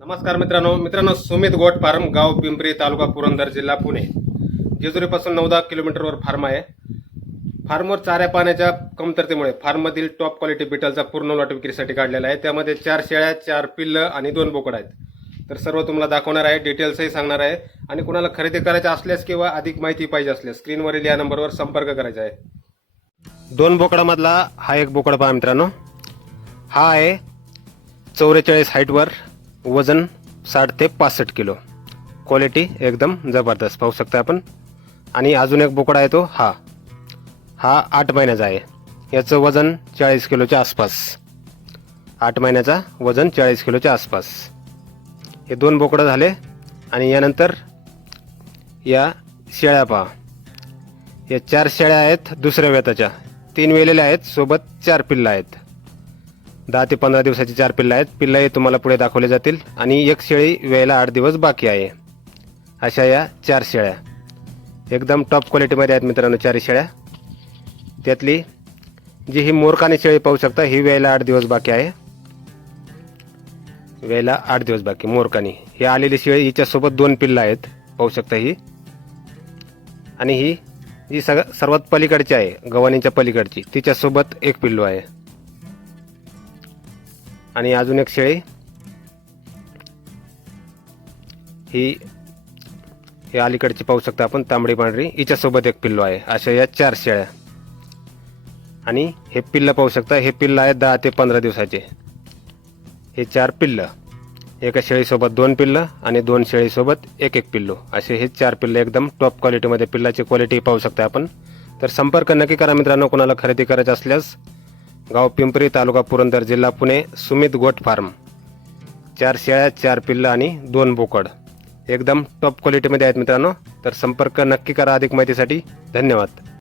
नमस्कार मित्रांनो. मित्रांनो सुमित गोट फार्म गाव पिंपरी तालुका पुरंदर जिल्हा पुणे. जेजुरीपासून नऊ दहा किलोमीटरवर फार्म आहे. फार्मवर चाऱ्या पाण्याच्या कमतरतेमुळे फार्ममधील टॉप क्वालिटी बिटलचा पूर्ण लॉट विक्रीसाठी काढलेला आहे. त्यामध्ये चार शेळ्या चार पिल्लं आणि दोन बोकड आहेत. तर सर्व तुम्हाला दाखवणार आहे डिटेल्सही सांगणार आहे. आणि कुणाला खरेदी करायचं असल्यास किंवा अधिक माहिती पाहिजे असल्यास स्क्रीनवरील या नंबरवर संपर्क करायचा आहे. दोन बोकडामधला हा एक बोकड पहा मित्रांनो. हा आहे चौवेचाळीस हाईटवर वजन साठ ते पासष्ट किलो. क्वालिटी एकदम जबरदस्त. पाहू शकता आपण? आणि अजून एक बोकडा आहे तो हा. हा आठ महिन्याचा आहे. याचं वजन चाळीस किलोच्या आसपास. आठ महिन्याचा वजन चाळीस किलोच्या आसपास. हे दोन बोकडं झाले आणि यानंतर या शेळ्या पहा. या चार शेळ्या आहेत दुसऱ्या वेताच्या तीन वेलेल्या आहेत सोबत चार पिल्लं आहेत. दहा ते पंधरा दिवसाची चार पिल्लं आहेत. पिल्लंही तुम्हाला पुढे दाखवले जातील. आणि एक शेळी वेळेला आठ दिवस बाकी आहे. अशा या चार शेळ्या. एकदम टॉप क्वालिटीमध्ये आहेत मित्रांनो चार शेळ्या. त्यातली जी ही मोरकाने शेळी पाहू शकता ही वेळेला आठ दिवस बाकी आहे. वेळेला आठ दिवस बाकी मोरकानी ही आलेली शेळी हिच्यासोबत दोन पिल्लं आहेत. पाहू शकता ही. आणि ही जी सग सर्वात पलीकडची आहे गव्हाणीच्या पलीकडची तिच्यासोबत एक पिल्लू आहे. आणि अजून एक शेळी. ही हे अलीकडची पाहू शकता आपण तांबडी पांढरी. हिच्यासोबत एक पिल्लू आहे. अशा या चार शेळ्या. आणि हे पिल्लं पाहू शकता हे पिल्लं आहे दहा ते पंधरा दिवसाचे. हे चार पिल्लं. एका शेळीसोबत दोन पिल्लं आणि दोन शेळीसोबत एक एक पिल्लू. असे हे चार पिल्लं एकदम टॉप क्वालिटीमध्ये पिल्लाची क्वालिटी पाहू शकता आपण. तर संपर्क नक्की करा मित्रांनो कोणाला खरेदी करायचं असल्यास. गाव पिंपरी तालुका पुरंदर जिल्हा पुणे सुमित गोट फार्म. चार शेळ्या चार पिल्लं आणि दोन बोकड. एकदम टॉप क्वालिटीमध्ये आहेत मित्रांनो. तर संपर्क नक्की करा अधिक माहितीसाठी. धन्यवाद.